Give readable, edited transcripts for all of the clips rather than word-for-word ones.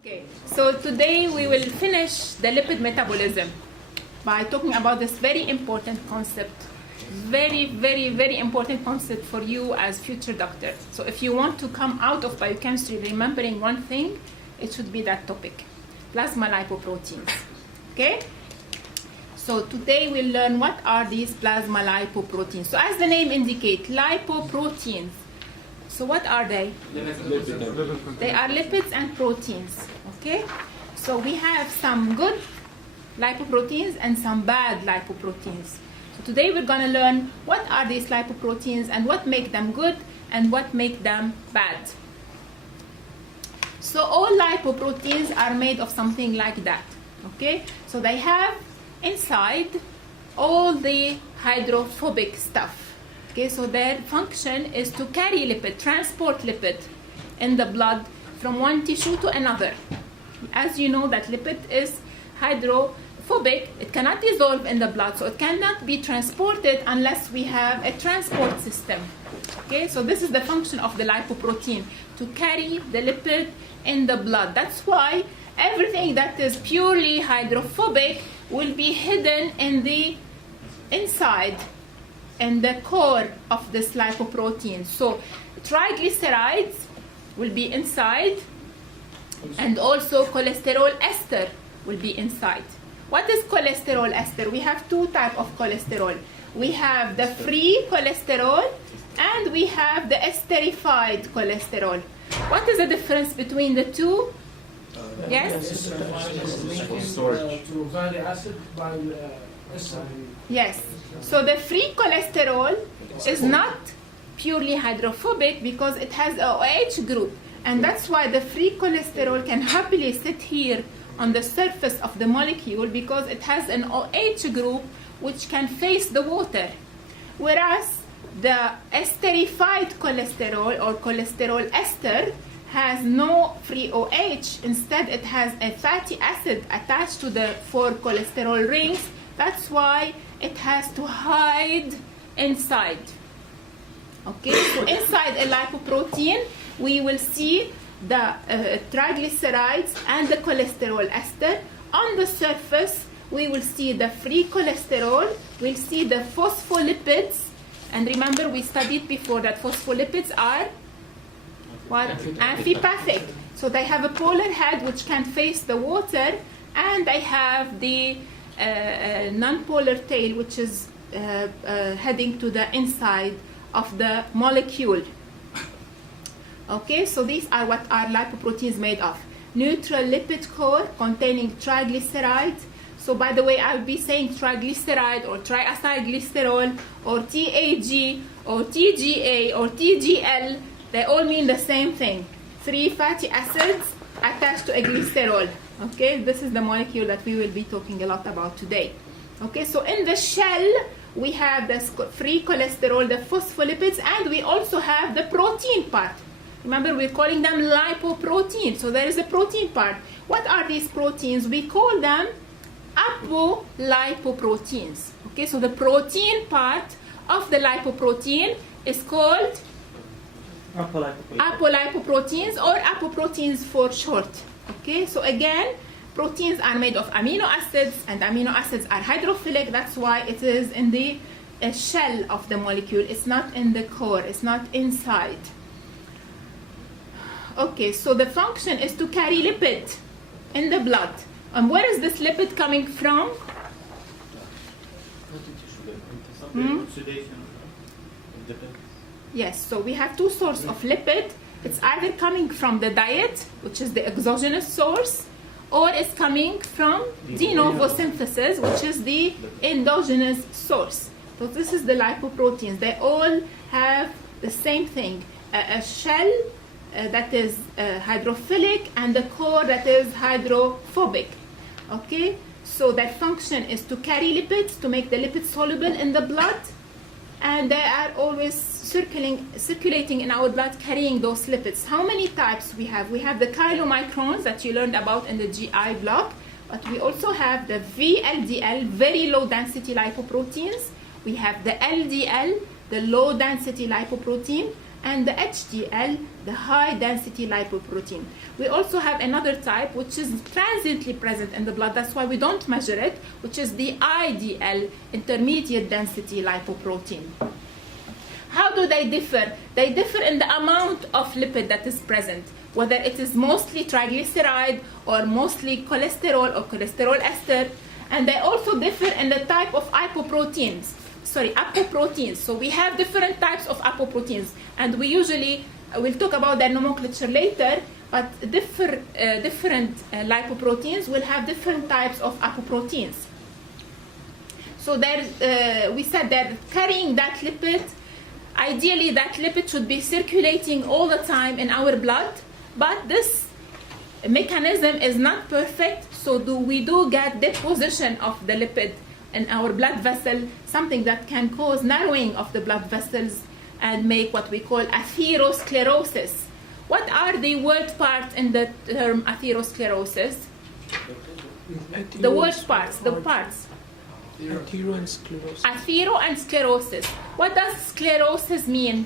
Okay, so today we will finish the lipid metabolism by talking about this very important concept. Very important concept for you as future doctor. So if you want to come out of biochemistry remembering one thing, it should be that topic, plasma lipoproteins. Okay? So today we'll learn what are these plasma lipoproteins. So as the name indicates, lipoproteins. So what are they? They are lipids and proteins. Okay? So we have some good lipoproteins and some bad lipoproteins. So today we're going to learn what are these lipoproteins and what make them good and what make them bad. So all lipoproteins are made of something like that. Okay? So they have inside all the hydrophobic stuff. Okay, so their function is to carry lipid, transport lipid in the blood from one tissue to another. As you know that lipid is hydrophobic, it cannot dissolve in the blood, so it cannot be transported unless we have a transport system. Okay, so this is the function of the lipoprotein, to carry the lipid in the blood. That's why everything that is purely hydrophobic will be hidden in the inside, in the core of this lipoprotein. So triglycerides will be inside, and also cholesterol ester will be inside. What is cholesterol ester? We have two types of cholesterol. We have the free cholesterol and we have the esterified cholesterol. What is the difference between the two? Yes? To fatty acid by ester. Yes. So the free cholesterol is not purely hydrophobic because it has a OH group, and that's why the free cholesterol can happily sit here on the surface of the molecule because it has an OH group which can face the water. Whereas the esterified cholesterol or cholesterol ester has no free OH. Instead, it has a fatty acid attached to the four cholesterol rings. That's why it has to hide inside. Okay, so inside a lipoprotein, we will see the triglycerides and the cholesterol ester. On the surface, we will see the free cholesterol, we'll see the phospholipids, and remember we studied before that phospholipids are what? Amphipathic. So they have a polar head which can face the water, and they have the non-polar tail which is heading to the inside of the molecule. Okay, so these are what are lipoproteins made of. Neutral lipid core containing triglycerides. So by the way, I'll be saying triglyceride or triacylglycerol or TAG or TGA or TGL. They all mean the same thing. 3 fatty acids attached to a glycerol. Okay, this is the molecule that we will be talking a lot about today. Okay, so in the shell, we have the free cholesterol, the phospholipids, and we also have the protein part. Remember, we're calling them lipoproteins. So there is a protein part. What are these proteins? We call them apolipoproteins. Okay, so the protein part of the lipoprotein is called apolipoproteins or apoproteins for short. Okay, so again, proteins are made of amino acids, and amino acids are hydrophilic. That's why it is in the shell of the molecule. It's not in the core. It's not inside. Okay, so the function is to carry lipid in the blood. And where is this lipid coming from? Yes, so we have two sources of lipid. It's either coming from the diet, which is the exogenous source, or it's coming from de novo synthesis, which is the endogenous source. So this is the lipoproteins. They all have the same thing, a shell that is hydrophilic and the core that is hydrophobic. Okay, so their function is to carry lipids, to make the lipids soluble in the blood, and they are always circulating in our blood, carrying those lipids. How many types we have? We have the chylomicrons that you learned about in the GI block, but we also have the VLDL, very low density lipoproteins. We have the LDL, the low density lipoprotein, and the HDL, the high density lipoprotein. We also have another type which is transiently present in the blood, that's why we don't measure it, which is the IDL, intermediate density lipoprotein. How do they differ? They differ in the amount of lipid that is present, whether it is mostly triglyceride or mostly cholesterol or cholesterol ester, and they also differ in the type of apoproteins. So we have different types of apoproteins, and we'll talk about their nomenclature later, but different lipoproteins will have different types of apoproteins. So we said that carrying that lipid, ideally that lipid should be circulating all the time in our blood, but this mechanism is not perfect, so we do get deposition of the lipid in our blood vessel, something that can cause narrowing of the blood vessels and make what we call atherosclerosis. What are the word parts in the term atherosclerosis? The word parts, the parts. Athero and sclerosis. Athero and sclerosis. What does sclerosis mean?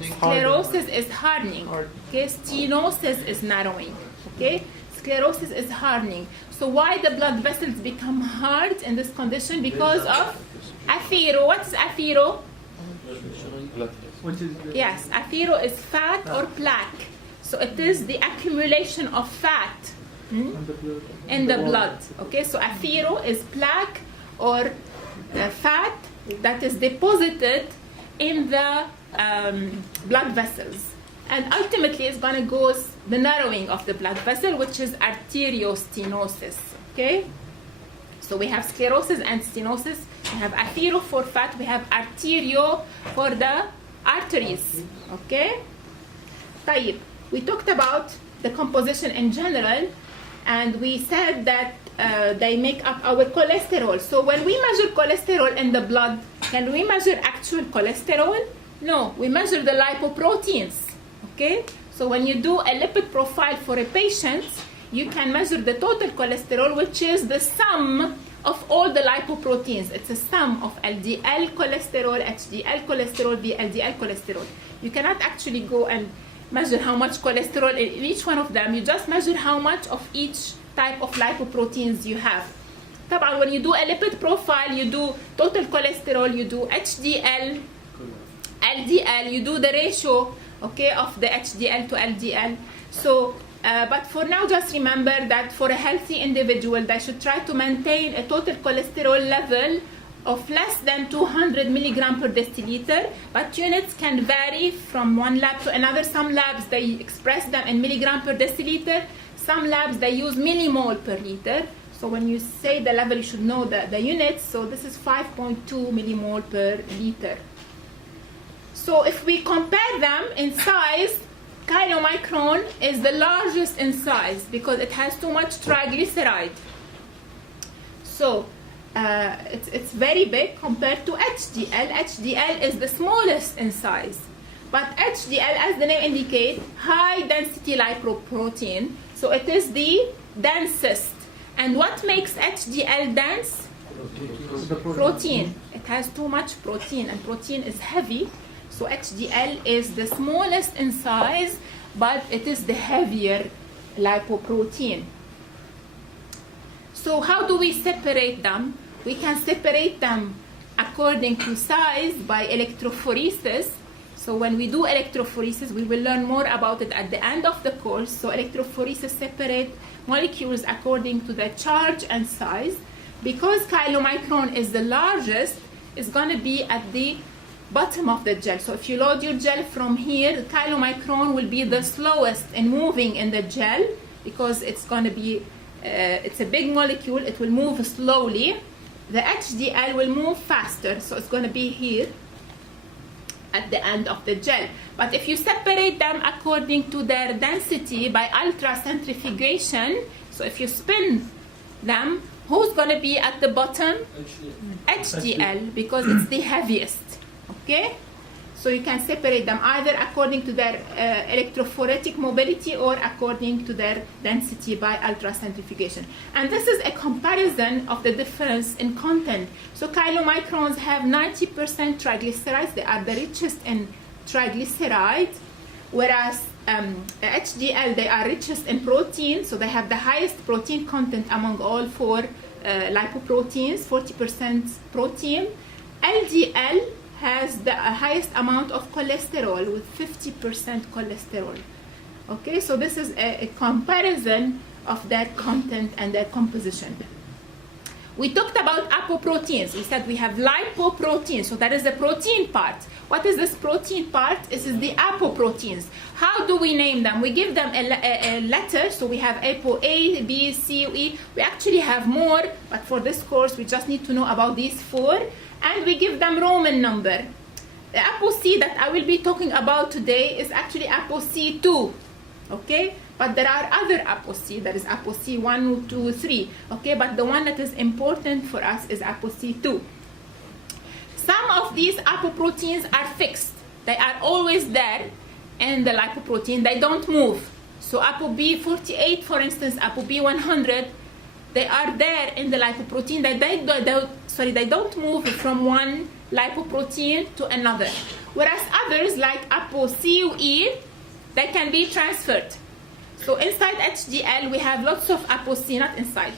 Sclerosis is hardening. Okay, stenosis is narrowing. Okay, sclerosis is hardening. So why the blood vessels become hard in this condition? Because of athero. What's athero? Yes, athero is fat or plaque. So it is the accumulation of fat in the blood. Okay, so athero is plaque or fat that is deposited in the blood vessels, and ultimately it's going to cause the narrowing of the blood vessel, which is arteriostenosis. Okay, so we have sclerosis and stenosis. We have athero for fat, we have arterio for the arteries. Okay, طيب, we talked about the composition in general, and we said that they make up our cholesterol. So when we measure cholesterol in the blood, can we measure actual cholesterol? No, we measure the lipoproteins. Okay, so when you do a lipid profile for a patient, you can measure the total cholesterol, which is the sum of all the lipoproteins. It's a sum of LDL cholesterol, HDL cholesterol, VLDL cholesterol. You cannot actually go and measure how much cholesterol in each one of them. You just measure how much of each type of lipoproteins you have. طبعا when you do a lipid profile, you do total cholesterol, you do HDL, LDL, you do the ratio, okay, of the HDL to LDL. So, but for now, just remember that for a healthy individual, they should try to maintain a total cholesterol level of less than 200 milligram per deciliter, but units can vary from one lab to another. Some labs, they express them in milligram per deciliter. Some labs, they use millimole per liter. So when you say the level, you should know the units. So this is 5.2 millimole per liter. So if we compare them in size, chylomicron is the largest in size because it has too much triglyceride. So it's very big compared to HDL. HDL is the smallest in size. But HDL, as the name indicates, high density lipoprotein. So it is the densest. And what makes HDL dense? Protein. It has too much protein, and protein is heavy. So HDL is the smallest in size, but it is the heavier lipoprotein. So how do we separate them? We can separate them according to size by electrophoresis. So when we do electrophoresis, we will learn more about it at the end of the course. So electrophoresis separates molecules according to the charge and size. Because chylomicron is the largest, it's going to be at the bottom of the gel. So if you load your gel from here, chylomicron will be the slowest in moving in the gel because it's going to be, it's a big molecule, it will move slowly. The HDL will move faster, so it's going to be here at the end of the gel. But if you separate them according to their density by ultracentrifugation, so if you spin them, who's going to be at the bottom? HDL, because it's the heaviest. Okay? So you can separate them either according to their electrophoretic mobility or according to their density by ultracentrifugation. And this is a comparison of the difference in content. So chylomicrons have 90% triglycerides. They are the richest in triglycerides, whereas HDL, they are richest in protein. So they have the highest protein content among all four lipoproteins, 40% protein. LDL has the highest amount of cholesterol with 50% cholesterol. Okay, so this is a comparison of their content and their composition. We talked about apoproteins. We said we have lipoproteins, so that is the protein part. What is this protein part? This is the apoproteins. How do we name them? We give them a letter, so we have apo A, B, C, E. We actually have more, but for this course we just need to know about these four. And we give them Roman number. The ApoC that I will be talking about today is actually ApoC2, okay? But there are other ApoC, there is ApoC 1, 2, 3, okay? But the one that is important for us is ApoC2. Some of these apoproteins are fixed. They are always there in the lipoprotein. They don't move. So ApoB48, for instance, ApoB100, they are there in the lipoprotein. They don't move from one lipoprotein to another. Whereas others, like ApoCE, they can be transferred. So inside HDL, we have lots of ApoC, not inside.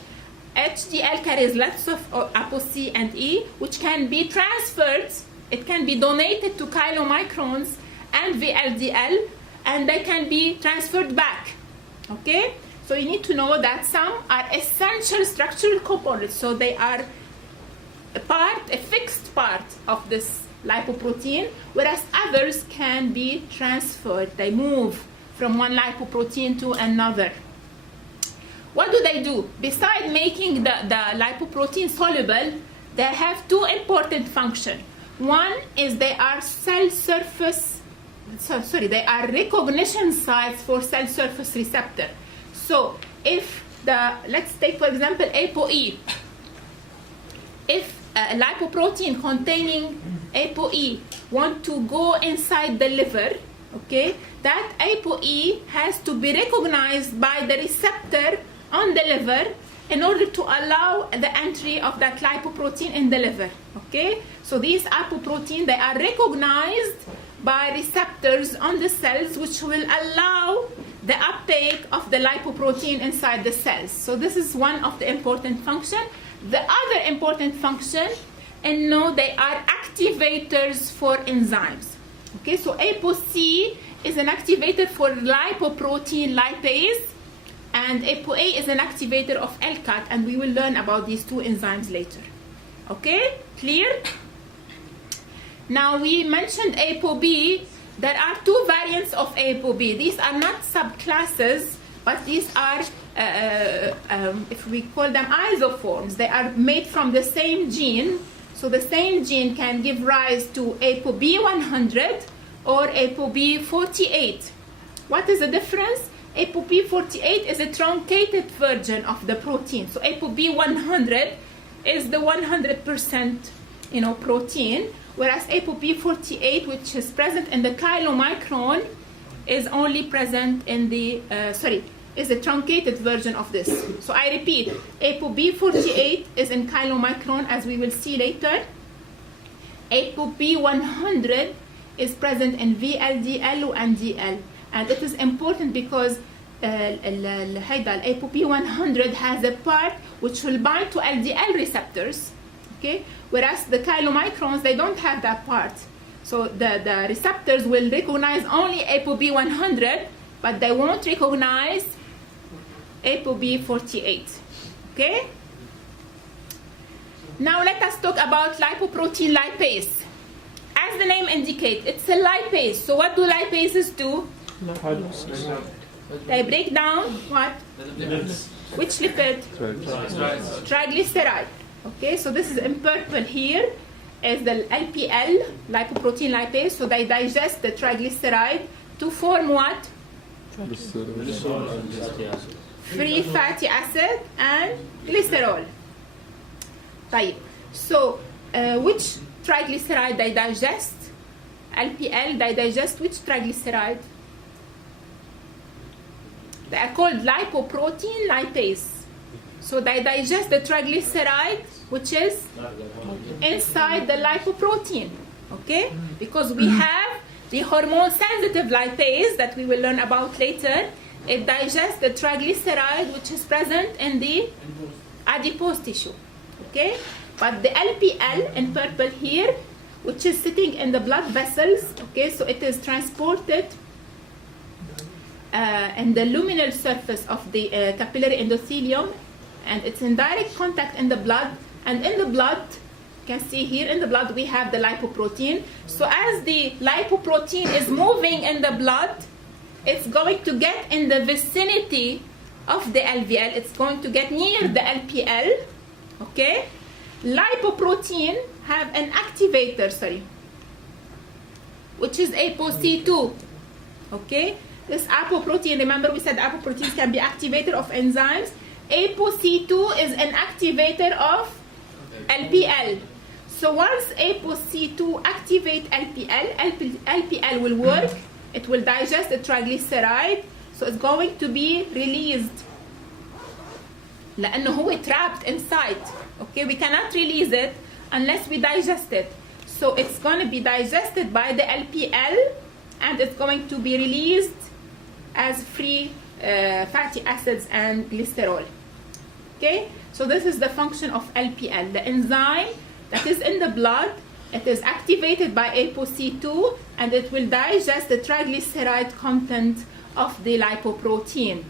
HDL carries lots of ApoC and E, which can be transferred. It can be donated to chylomicrons and VLDL, and they can be transferred back. Okay? So you need to know that some are essential structural components. So they are a fixed part of this lipoprotein, whereas others can be transferred. They move from one lipoprotein to another. What do they do? Besides making the lipoprotein soluble, they have two important functions. One is they are they are recognition sites for cell surface receptor. So if let's take for example ApoE. If a lipoprotein containing ApoE want to go inside the liver, okay, that ApoE has to be recognized by the receptor on the liver in order to allow the entry of that lipoprotein in the liver. Okay, so these apoproteins, they are recognized by receptors on the cells, which will allow the uptake of the lipoprotein inside the cells. So this is one of the important functions. The other important function, and no, they are activators for enzymes. Okay, so ApoC is an activator for lipoprotein lipase, and ApoA is an activator of LCAT, and we will learn about these two enzymes later. Okay, clear? Now we mentioned ApoB. There are two variants of ApoB. These are not subclasses, but these are, if we call them isoforms, they are made from the same gene. So the same gene can give rise to ApoB100 or ApoB48. What is the difference? ApoB48 is a truncated version of the protein. So ApoB100 is the 100% protein, whereas ApoB48, which is present in the chylomicron, is only present in the, is a truncated version of this. So I repeat, ApoB48 is in chylomicron, as we will see later. ApoB100 is present in VLDL and DL. And it is important because ApoB100 has a part which will bind to LDL receptors, okay? Whereas the chylomicrons, they don't have that part. So the receptors will recognize only ApoB100, but they won't recognize ApoB48, okay? Now let us talk about lipoprotein lipase. As the name indicates, it's a lipase. So what do lipases do? They break down what? Which lipid? Triglyceride. Okay, so this is in purple here is the LPL, lipoprotein lipase. So they digest the triglyceride to form what? Free fatty acid and glycerol. طيب. So which triglyceride they digest? LPL, they digest which triglyceride? They are called lipoprotein lipase. So they digest the triglyceride which is inside the lipoprotein, okay? Because we have the hormone sensitive lipase that we will learn about later. It digests the triglyceride which is present in the adipose tissue, okay? But the LPL in purple here, which is sitting in the blood vessels, okay, so it is transported in the luminal surface of the capillary endothelium, and it's in direct contact in the blood. And in the blood, you can see here in the blood we have the lipoprotein. So as the lipoprotein is moving in the blood, it's going to get in the vicinity of the LVL. It's going to get near the LPL, okay? Lipoprotein have an activator, which is ApoC2, okay? This apoprotein, remember we said apoproteins can be activator of enzymes. ApoC2 is an activator of LPL. So once ApoC2 activate LPL will work. It will digest the triglyceride, so it's going to be released. لأنه هو trapped inside. Okay, we cannot release it unless we digest it. So it's going to be digested by the LPL, and it's going to be released as free fatty acids and glycerol. Okay, so this is the function of LPL, the enzyme that is in the blood. It is activated by ApoC2, and it will digest the triglyceride content of the lipoprotein.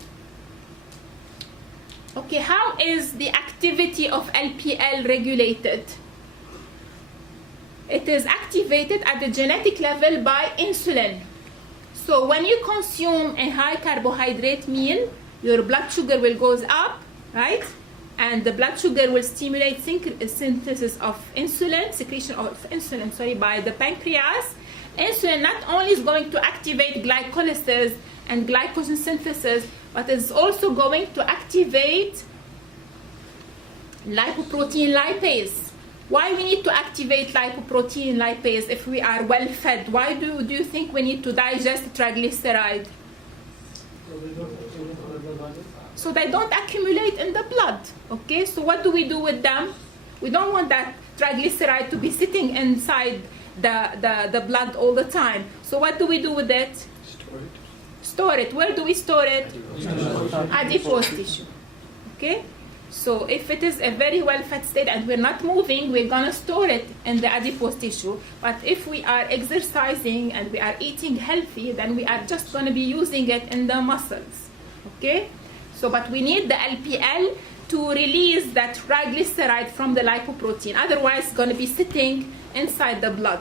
Okay, how is the activity of LPL regulated? It is activated at the genetic level by insulin. So when you consume a high carbohydrate meal, your blood sugar will goes up, right? And the blood sugar will stimulate synthesis of insulin, secretion of insulin, by the pancreas. Insulin not only is going to activate glycolysis and glycogen synthesis, but it's also going to activate lipoprotein lipase. Why we need to activate lipoprotein lipase if we are well fed? Why do you think we need to digest triglyceride? So they don't accumulate in the blood, okay? So what do we do with them? We don't want that triglyceride to be sitting inside the blood all the time. So what do we do with it? Store it. Where do we store it? Adipose tissue, okay? So if it is a very well-fed state and we're not moving, we're gonna store it in the adipose tissue. But if we are exercising and we are eating healthy, then we are just gonna be using it in the muscles, okay? So, but we need the LPL to release that triglyceride from the lipoprotein. Otherwise, it's going to be sitting inside the blood.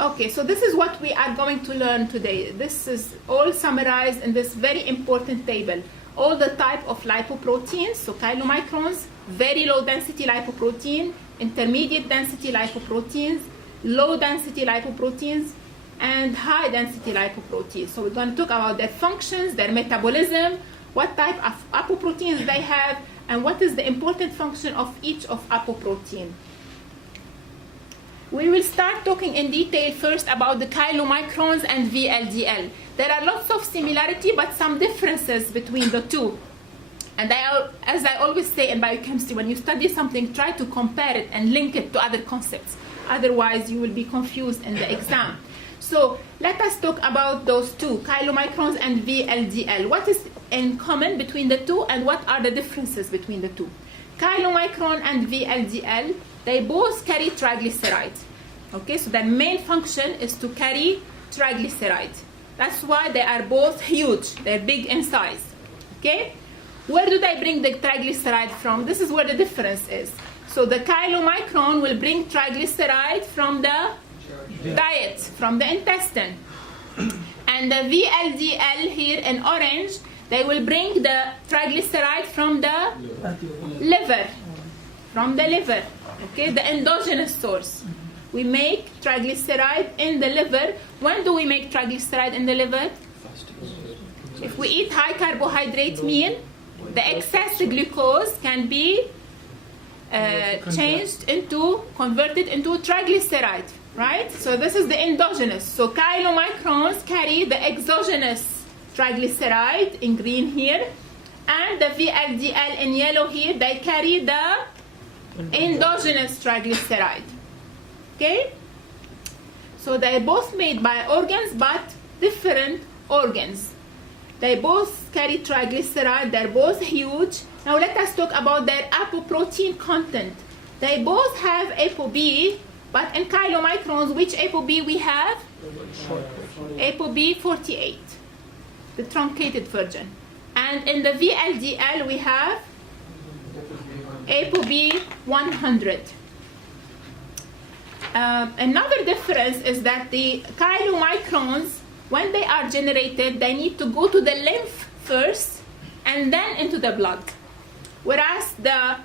Okay, so this is what we are going to learn today. This is all summarized in this very important table. All the type of lipoproteins, so chylomicrons, very low density lipoprotein, intermediate density lipoproteins, low density lipoproteins, and high density lipoproteins. So we're going to talk about their functions, their metabolism, what type of apoproteins they have, and what is the important function of each of apoprotein. We will start talking in detail first about the chylomicrons and VLDL. There are lots of similarity but some differences between the two. And as I always say in biochemistry, when you study something, try to compare it and link it to other concepts. Otherwise, you will be confused in the exam. So let us talk about those two, chylomicrons and VLDL. What is in common between the two and what are the differences between the two? Chylomicron and VLDL, they both carry triglycerides. Okay, so their main function is to carry triglycerides. That's why they are both huge. They're big in size. Okay, where do they bring the triglyceride from? This is where the difference is. So the chylomicron will bring triglyceride from the diet, from the intestine. And the VLDL here in orange, they will bring the triglyceride from the liver. From the liver, okay, the endogenous source. We make triglyceride in the liver. When do we make triglyceride in the liver? If we eat high carbohydrate meal, the excess glucose can be converted into triglyceride, right? So this is the endogenous. So chylomicrons carry the exogenous triglyceride in green here, and the VLDL in yellow here, they carry the endogenous triglyceride. Okay? So they're both made by organs, but different organs. They both carry triglyceride, they're both huge. Now let us talk about their apoprotein content. They both have ApoB, but in chylomicrons, which ApoB we have? ApoB48, the truncated version. And in the VLDL, we have ApoB100. Another difference is that the chylomicrons, when they are generated, they need to go to the lymph first and then into the blood. Whereas the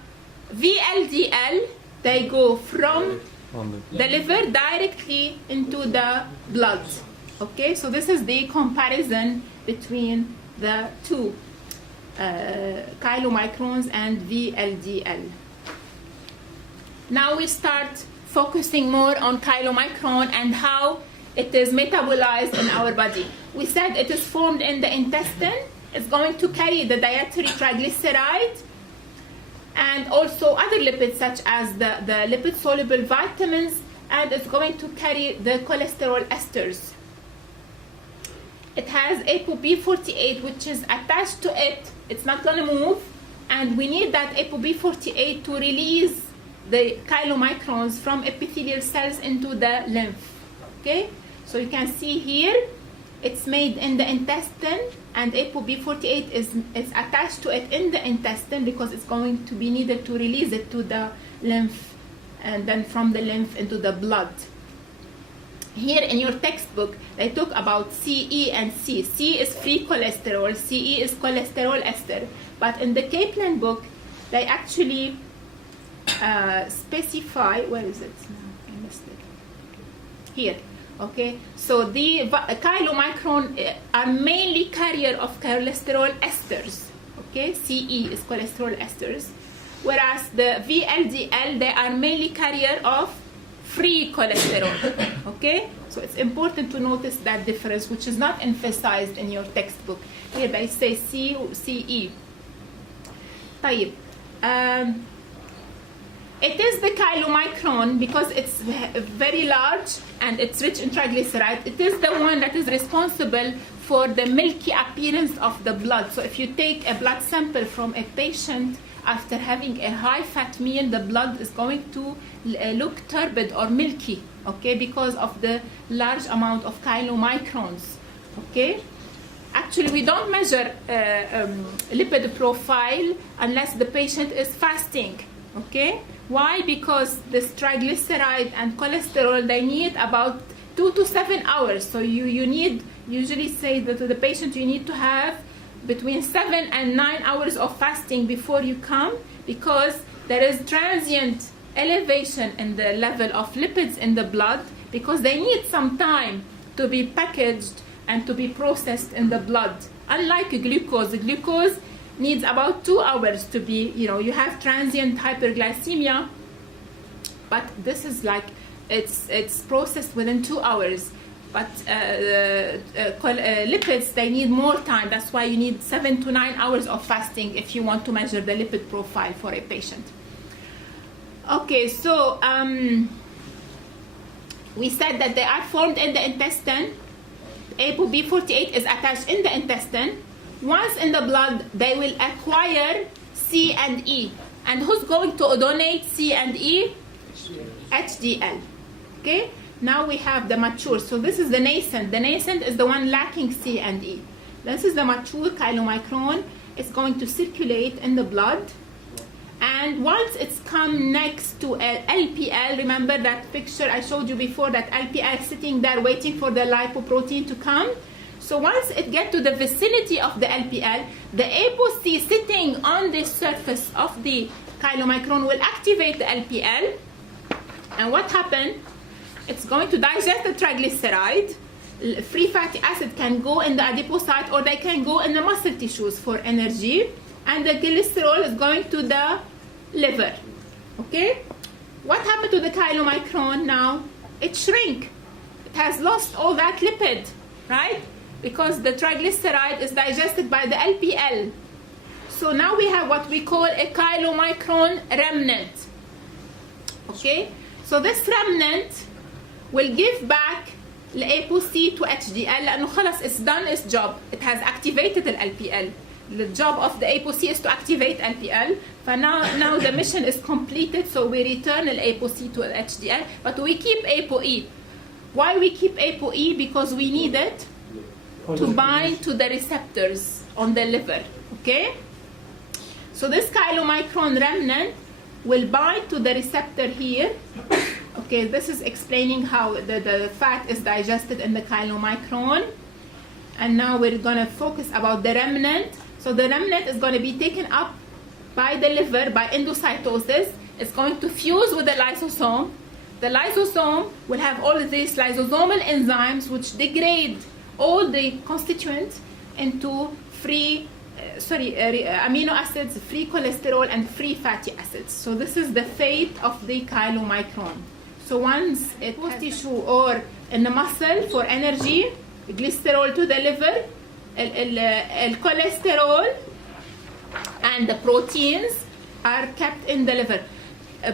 VLDL, they go from the liver directly into the blood. Okay, so this is the comparison between the two chylomicrons and VLDL. Now we start focusing more on chylomicron and how it is metabolized in our body. We said it is formed in the intestine. It's going to carry the dietary triglyceride and also other lipids such as the lipid-soluble vitamins, and it's going to carry the cholesterol esters. It has ApoB48, which is attached to it. It's not going to move, and we need that ApoB48 to release the chylomicrons from epithelial cells into the lymph. Okay, so you can see here it's made in the intestine, and ApoB48 is attached to it in the intestine because it's going to be needed to release it to the lymph, and then from the lymph into the blood. Here in your textbook, they talk about CE and C. C is free cholesterol, CE is cholesterol ester. But in the Kaplan book, they actually specify, where is it? I missed it. Here, okay. So the chylomicron are mainly carrier of cholesterol esters. Okay, CE is cholesterol esters, whereas the VLDL, they are mainly carrier of free cholesterol. Okay, so it's important to notice that difference, which is not emphasized in your textbook. Here they say CE. طيب. It is the chylomicron because it's very large and it's rich in triglyceride. It is the one that is responsible for the milky appearance of the blood. So if you take a blood sample from a patient after having a high-fat meal, the blood is going to look turbid or milky, okay, because of the large amount of chylomicrons, okay? Actually, we don't measure lipid profile unless the patient is fasting, okay? Why? Because this triglyceride and cholesterol, they need about 2 to 7 hours. So you need, usually say that to the patient, you need to have between 7 and 9 hours of fasting before you come, because there is transient elevation in the level of lipids in the blood, because they need some time to be packaged and to be processed in the blood. Unlike glucose needs about 2 hours to be, you have transient hyperglycemia, but this is like, it's processed within 2 hours. But lipids, they need more time. That's why you need 7 to 9 hours of fasting if you want to measure the lipid profile for a patient. Okay, so we said that they are formed in the intestine. ApoB48 is attached in the intestine. Once in the blood, they will acquire C and E. And who's going to donate C and E? HDL. Okay? Now we have the mature. So this is the nascent. The nascent is the one lacking C and E. This is the mature chylomicron. It's going to circulate in the blood. And once it's come next to LPL, remember that picture I showed you before, that LPL sitting there waiting for the lipoprotein to come. So once it gets to the vicinity of the LPL, the ApoC sitting on the surface of the chylomicron will activate the LPL. And what happened? It's going to digest the triglyceride. Free fatty acid can go in the adipocyte, or they can go in the muscle tissues for energy. And the cholesterol is going to the liver. Okay? What happened to the chylomicron now? It shrink. It has lost all that lipid, right? Because the triglyceride is digested by the LPL. So now we have what we call a chylomicron remnant. Okay? So this remnant will give back ApoC to HDL لأنه خلاص it's done its job. It has activated the LPL. The job of the ApoC is to activate LPL. Now the mission is completed, so we return the ApoC to HDL, but we keep ApoE. Why we keep ApoE? Because we need it to bind to the receptors on the liver. Okay? So this chylomicron remnant will bind to the receptor here. Okay, this is explaining how the fat is digested in the chylomicron. And now we're going to focus about the remnant. So the remnant is going to be taken up by the liver by endocytosis. It's going to fuse with the lysosome. The lysosome will have all of these lysosomal enzymes which degrade all the constituents into free amino acids, free cholesterol, and free fatty acids. So this is the fate of the chylomicron. So once it has tissue or in the muscle for energy, glycerol to the liver, cholesterol and the proteins are kept in the liver.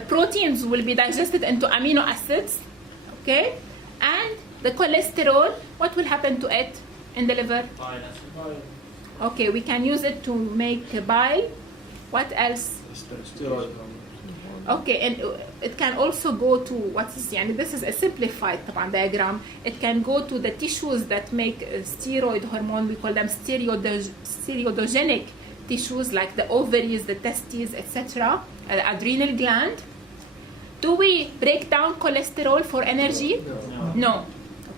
Proteins will be digested into amino acids, okay? And the cholesterol, what will happen to it in the liver? Okay, we can use it to make bile. What else? Okay, and it can also go to this is a simplified diagram. It can go to the tissues that make steroid hormone. We call them steroidogenic tissues, like the ovaries, the testes, etc., adrenal gland. Do we break down cholesterol for energy? No.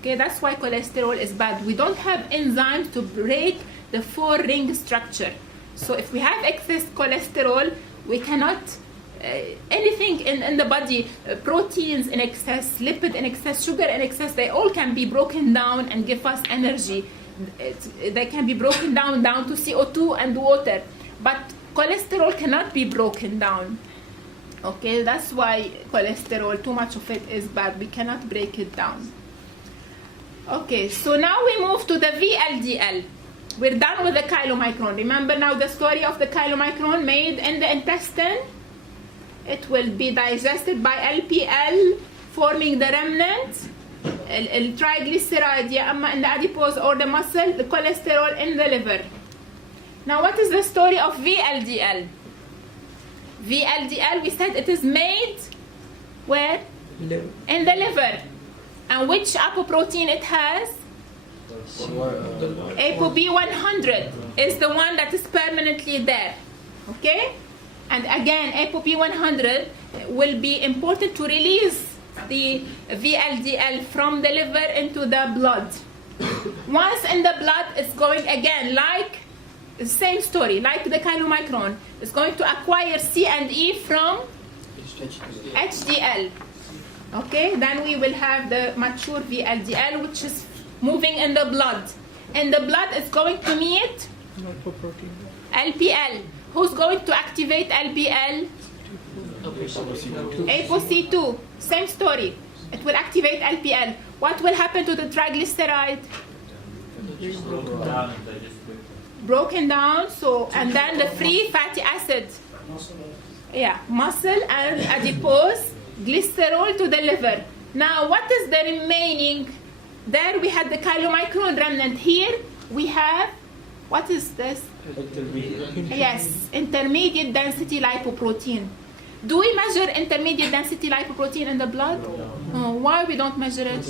Okay, that's why cholesterol is bad. We don't have enzymes to break the 4-ring structure. So if we have excess cholesterol, we cannot anything in the body, proteins in excess, lipid in excess, sugar in excess, they all can be broken down and give us energy. They can be broken down to CO2 and water, but cholesterol cannot be broken down. Okay, that's why cholesterol, too much of it is bad. We cannot break it down. Okay, so now we move to the VLDL. We're done with the chylomicron. Remember now the story of the chylomicron made in the intestine. It will be digested by LPL, forming the remnant, triglyceride, in the adipose or the muscle, the cholesterol in the liver. Now, what is the story of VLDL? VLDL, we said it is made where? Liver. In the liver. And which apoprotein it has? ApoB100 is the one that is permanently there. Okay? And again, ApoB100 will be important to release the VLDL from the liver into the blood. Once in the blood, it's going again, like the same story, like the chylomicron. It's going to acquire C and E from HDL. Okay, then we will have the mature VLDL, which is moving in the blood. In the blood, it's going to meet Lipoprotein. LPL. Who's going to activate LPL? ApoC2. Same story. It will activate LPL. What will happen to the triglyceride? Broken down. So, and then the free fatty acid. Muscle and adipose, glycerol to the liver. Now, what is the remaining? There we had the chylomicron remnant. Here we have, what is this? Yes, intermediate density lipoprotein. Do we measure intermediate density lipoprotein in the blood? No. Why we don't measure it?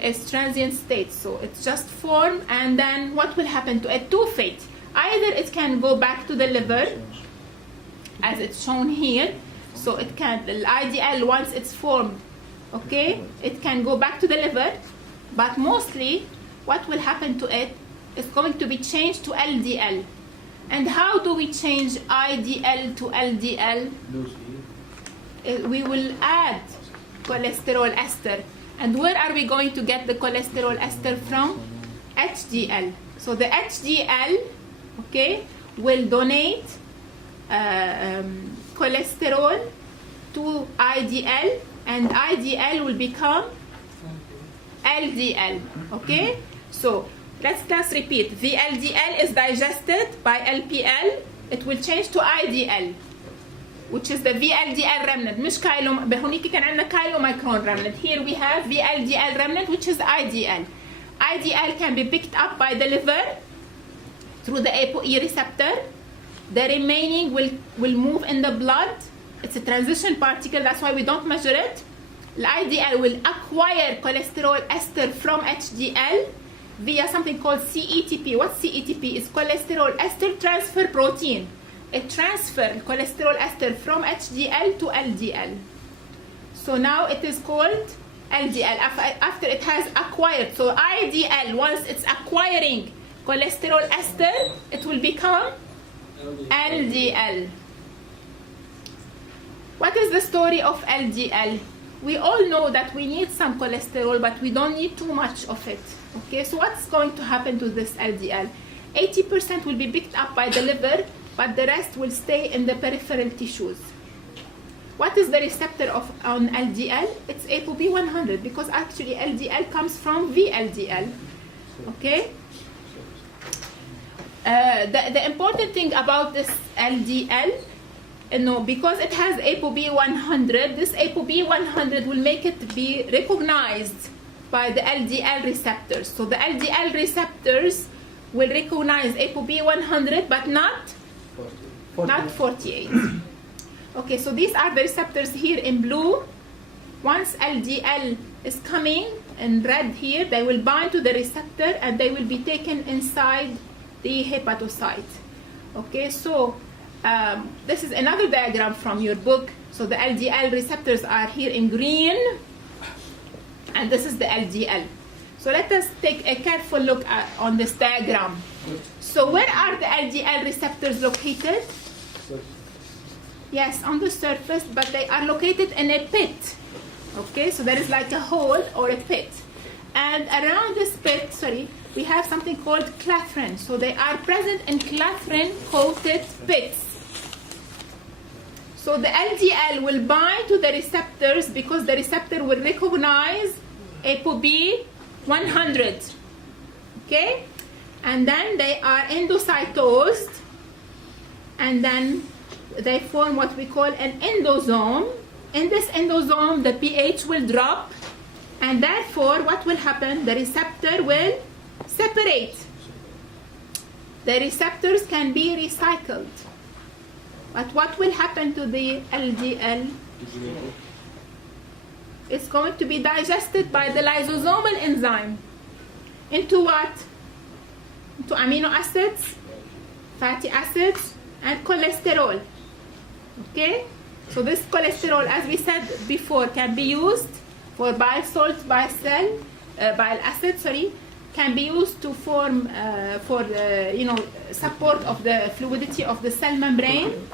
It's transient state. So it's just formed, and then what will happen to it? Two fates. Either it can go back to the liver, as it's shown here. So it can, the IDL, once it's formed, okay, it can go back to the liver, but mostly what will happen to it is going to be changed to LDL. And how do we change IDL to LDL? We will add cholesterol ester. And where are we going to get the cholesterol ester from? HDL. So the HDL, okay, will donate cholesterol to IDL, and IDL will become LDL. Okay? So let's repeat. VLDL is digested by LPL. It will change to IDL, which is the VLDL remnant. مش كايلو هونيك كان عندنا كايلو مايكرون remnant. Here we have VLDL remnant, which is IDL. IDL can be picked up by the liver through the ApoE receptor. The remaining will move in the blood. It's a transition particle, that's why we don't measure it. The IDL will acquire cholesterol ester from HDL via something called CETP. What CETP is? Cholesterol ester transfer protein. It transfers cholesterol ester from HDL to LDL. So now it is called LDL after it has acquired. So IDL, once it's acquiring cholesterol ester, it will become LDL. What is the story of LDL? We all know that we need some cholesterol, but we don't need too much of it. Okay, so what's going to happen to this LDL? 80% will be picked up by the liver, but the rest will stay in the peripheral tissues. What is the receptor on LDL? It's ApoB100, because actually LDL comes from VLDL. Okay? The important thing about this LDL, because it has ApoB100, this ApoB100 will make it be recognized by the LDL receptors. So the LDL receptors will recognize ApoB100, but not 48. Okay, so these are the receptors here in blue. Once LDL is coming in red here, they will bind to the receptor and they will be taken inside the hepatocyte. Okay, so this is another diagram from your book. So the LDL receptors are here in green, and this is the LDL. So let us take a careful look on this diagram. So where are the LDL receptors located? Yes, on the surface, but they are located in a pit. Okay, so there is like a hole or a pit. And around this pit, we have something called clathrin. So they are present in clathrin-coated pits. So the LDL will bind to the receptors because the receptor will recognize ApoB100. Okay? And then they are endocytosed, and then they form what we call an endosome. In this endosome, the pH will drop, and therefore what will happen? The receptor will separate. The receptors can be recycled. But what will happen to the LDL? It's going to be digested by the lysosomal enzyme. Into what? Into amino acids, fatty acids, and cholesterol. Okay? So this cholesterol, as we said before, can be used for bile salt, bile acid, can be used to form support of the fluidity of the cell membrane,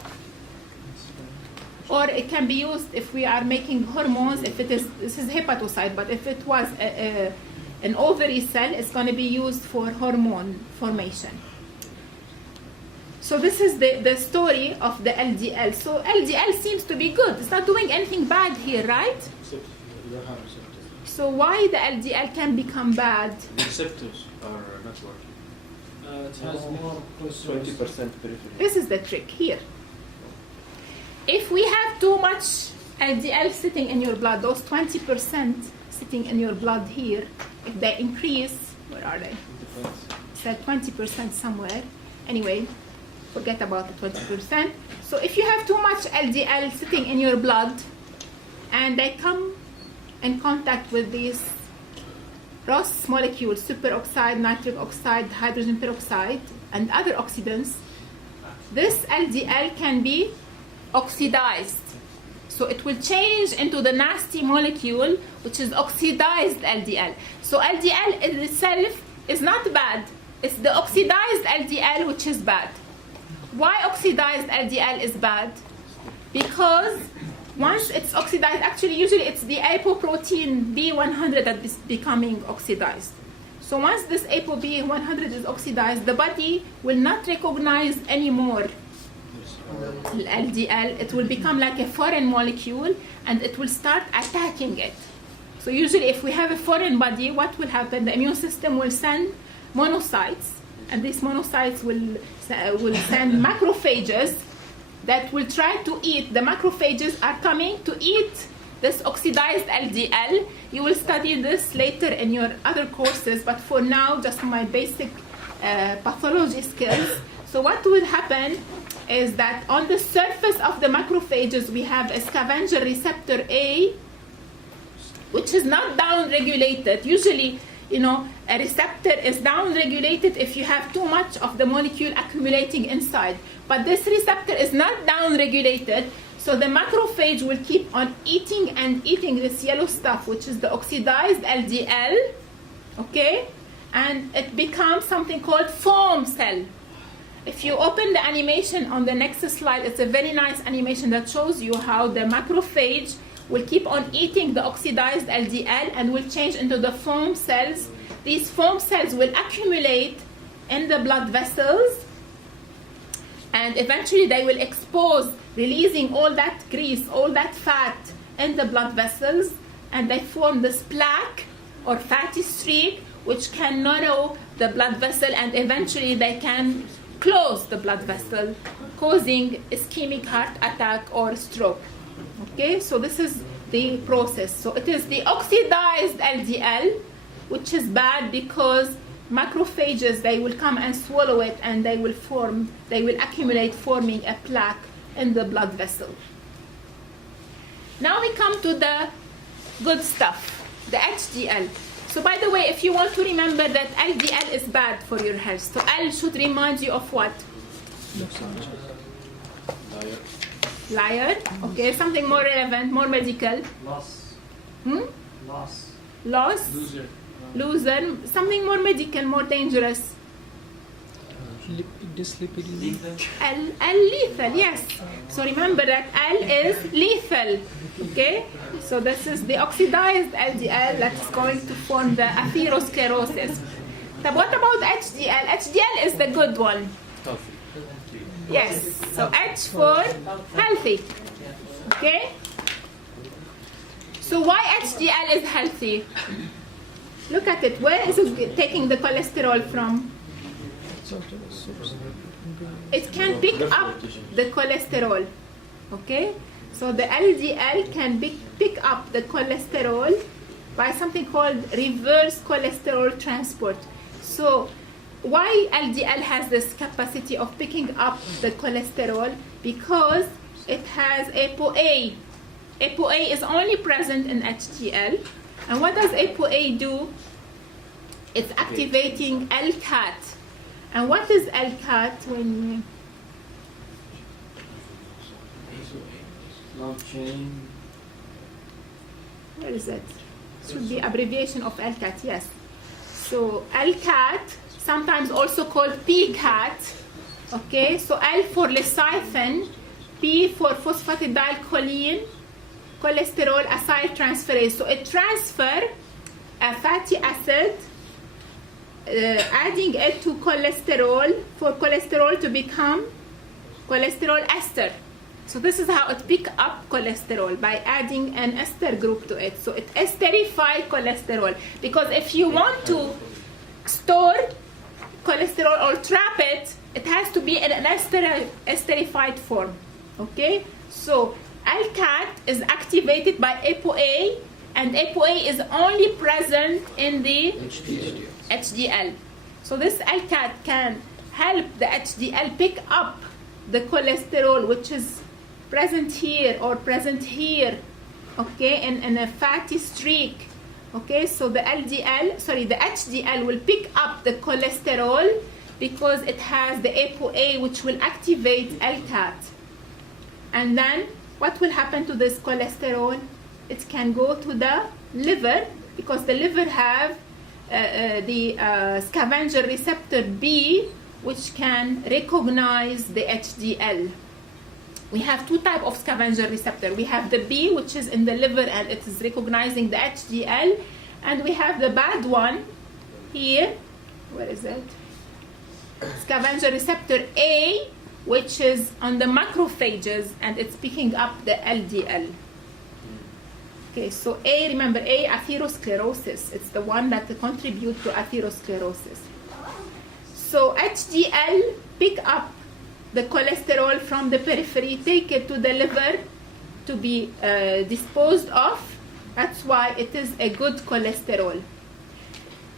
or it can be used if we are making hormones. If it is, this is hepatocyte, but if it was an ovary cell, it's going to be used for hormone formation. So this is the story of the LDL. So LDL seems to be good. It's not doing anything bad here, right? So why the LDL can become bad? The receptors are not working. It has more 20% periphery. This is the trick here. If we have too much LDL sitting in your blood, those 20% sitting in your blood here, if they increase, where are they? Said 20% somewhere. Anyway, forget about the 20%. So if you have too much LDL sitting in your blood, and they come in contact with these ROS molecules, superoxide, nitric oxide, hydrogen peroxide, and other oxidants, this LDL can be oxidized. So it will change into the nasty molecule, which is oxidized LDL. So LDL in itself is not bad. It's the oxidized LDL which is bad. Why oxidized LDL is bad? Because once it's oxidized, actually usually it's the apoprotein B100 that is becoming oxidized. So once this ApoB100 is oxidized, the body will not recognize anymore LDL, it will become like a foreign molecule and it will start attacking it. So usually if we have a foreign body, what will happen? The immune system will send monocytes, and these monocytes will send macrophages that will try to eat. The macrophages are coming to eat this oxidized LDL. You will study this later in your other courses, but for now, just my basic pathology skills. So what will happen is that on the surface of the macrophages, we have a scavenger receptor A, which is not down-regulated. Usually, a receptor is down-regulated if you have too much of the molecule accumulating inside. But this receptor is not down-regulated, so the macrophage will keep on eating and eating this yellow stuff, which is the oxidized LDL, okay? And it becomes something called foam cell. If you open the animation on the next slide, it's a very nice animation that shows you how the macrophage will keep on eating the oxidized LDL and will change into the foam cells. These foam cells will accumulate in the blood vessels, and eventually they will expose, releasing all that grease, all that fat in the blood vessels, and they form this plaque or fatty streak which can narrow the blood vessel, and eventually they can close the blood vessel, causing ischemic heart attack or stroke. Okay, so this is the process. So it is the oxidized LDL, which is bad because macrophages, they will come and swallow it, and they will accumulate, forming a plaque in the blood vessel. Now we come to the good stuff, the HDL. So by the way, if you want to remember that LDL is bad for your health, so L should remind you of what? Liar. Okay, something more relevant, more medical. Loss. Loss. Loss. Loser. Something more medical, more dangerous. Dyslipidemia. L lethal, yes. So remember that L is lethal. Okay? So this is the oxidized LDL that's going to form the atherosclerosis. So what about HDL? HDL is the good one. Yes. So H for healthy. Okay? So why HDL is healthy? Look at it. Where is it taking the cholesterol from? It can pick up the cholesterol. Okay? So the LDL can pick up the cholesterol by something called reverse cholesterol transport. So why LDL has this capacity of picking up the cholesterol? Because it has ApoA. ApoA is only present in HDL. And what does ApoA do? It's activating LCAT. And what is LCAT when Long chain. where is it? It should be abbreviation of LCAT, yes. So LCAT, sometimes also called PCAT. Okay, so L for lecithin, P for phosphatidylcholine, cholesterol acyltransferase. So it transfers a fatty acid, adding it to cholesterol for cholesterol to become cholesterol ester. So this is how it picks up cholesterol, by adding an ester group to it. So it esterifies cholesterol, because if you want to store cholesterol or trap it, it has to be in an esterified form. Okay? So LCAT is activated by ApoA, and ApoA is only present in the HDL. So this LCAT can help the HDL pick up the cholesterol, which is present here or present here, okay, in a fatty streak. Okay, so the HDL will pick up the cholesterol because it has the ApoA, which will activate LCAT. And then what will happen to this cholesterol? It can go to the liver, because the liver have the scavenger receptor B, which can recognize the HDL. We have two types of scavenger receptor. We have the B, which is in the liver and it is recognizing the HDL, and we have the bad one here. Where is it? Scavenger receptor A, which is on the macrophages, and it's picking up the LDL. Okay, so A, remember A, atherosclerosis. It's the one that contributes to atherosclerosis. So HDL pick up the cholesterol from the periphery, take it to the liver to be disposed of. That's why it is a good cholesterol.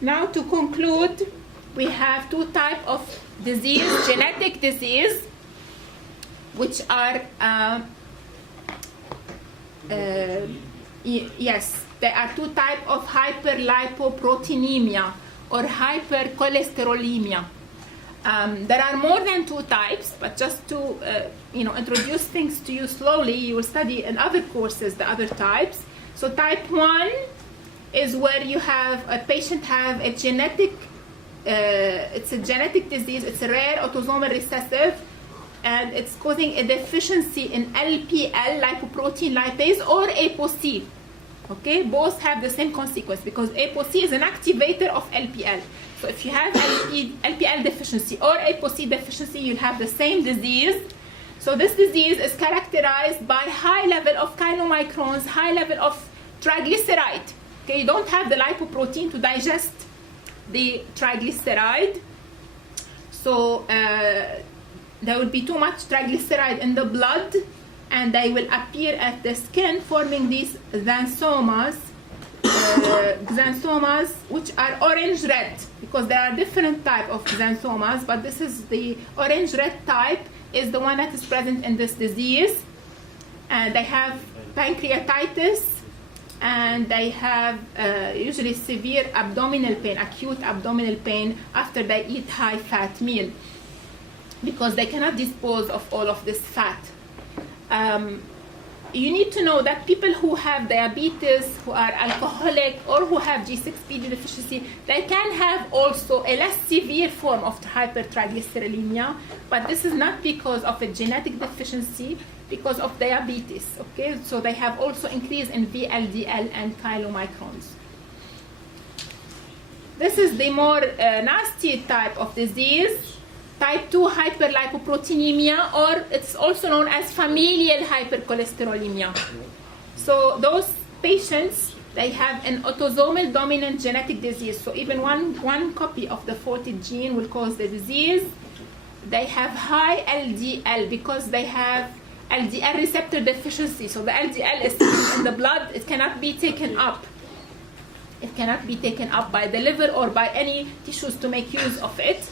Now to conclude, we have two types of disease, genetic disease, which are, yes, there are two types of hyperlipoproteinemia or hypercholesterolemia. There are more than two types, but just to introduce things to you slowly, you will study in other courses the other types. So type 1 is where you have a patient have a genetic, it's a genetic disease, it's a rare autosomal recessive, and it's causing a deficiency in LPL, lipoprotein lipase, or ApoC. Okay, both have the same consequence because ApoC is an activator of LPL. So if you have LPL deficiency or ApoC deficiency, you'll have the same disease. So this disease is characterized by high level of chylomicrons, high level of triglyceride. Okay, you don't have the lipoprotein to digest the triglyceride. So there will be too much triglyceride in the blood, and they will appear at the skin, forming these xanthomas, xanthomas which are orange-red, because there are different types of xanthomas, but this is the orange-red type is the one that is present in this disease. And they have pancreatitis, and they have usually severe abdominal pain, acute abdominal pain after they eat high-fat meal, because they cannot dispose of all of this fat. You need to know that people who have diabetes, who are alcoholic, or who have G6PD deficiency, they can have also a less severe form of hypertriglyceridemia, but this is not because of a genetic deficiency, because of diabetes. Okay, so they have also increase in VLDL and chylomicrons. This is the more nasty type of disease. Type 2 hyperlipoproteinemia, or it's also known as familial hypercholesterolemia. So those patients, they have an autosomal dominant genetic disease. So even one copy of the 40 gene will cause the disease. They have high LDL because they have LDL receptor deficiency. So the LDL is in the blood, it cannot be taken up. It cannot be taken up by the liver or by any tissues to make use of it.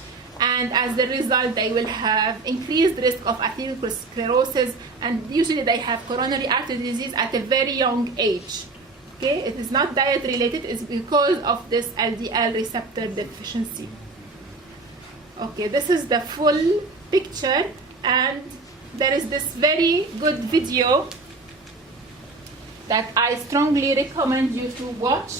And as a result, they will have increased risk of atherosclerosis, and usually they have coronary artery disease at a very young age. Okay, it is not diet related, it's because of this LDL receptor deficiency. Okay, this is the full picture, and there is this very good video that I strongly recommend you to watch.